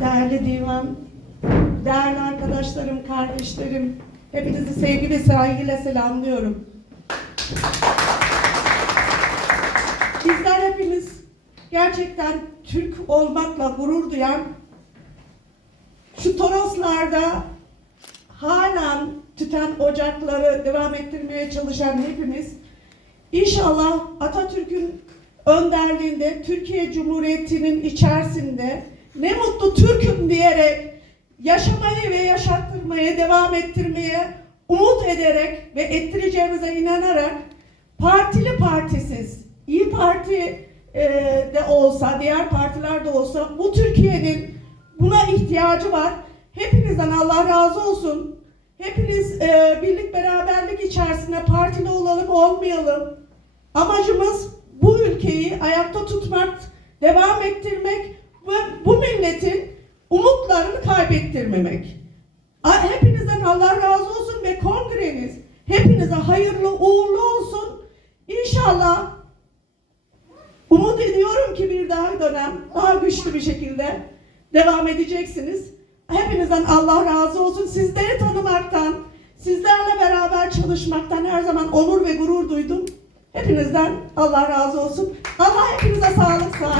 değerli divan, değerli arkadaşlarım, kardeşlerim, hepinizi sevgi ve saygıyla selamlıyorum. Bizler hepimiz gerçekten Türk olmakla gurur duyan, şu Toroslarda halen tüten ocakları devam ettirmeye çalışan hepimiz İnşallah Atatürk'ün önderliğinde Türkiye Cumhuriyeti'nin içerisinde ne mutlu Türk'üm diyerek yaşamayı ve yaşattırmaya devam ettirmeye umut ederek ve ettireceğimize inanarak partili partisiz, İyi Parti e, de olsa, diğer partiler de olsa bu Türkiye'nin buna ihtiyacı var. Hepinizden Allah razı olsun. Hepiniz e, birlik beraberlik içerisinde partili olalım olmayalım. Amacımız bu ülkeyi ayakta tutmak, devam ettirmek ve bu milletin umutlarını kaybettirmemek. Hepinizden Allah razı olsun ve kongreniz hepinize hayırlı uğurlu olsun. İnşallah umut ediyorum ki bir daha dönem daha güçlü bir şekilde devam edeceksiniz. Hepinizden Allah razı olsun. Sizleri tanımaktan, sizlerle beraber çalışmaktan her zaman onur ve gurur duydum. Hepinizden Allah razı olsun. Allah hepinize sağlık, sağlık.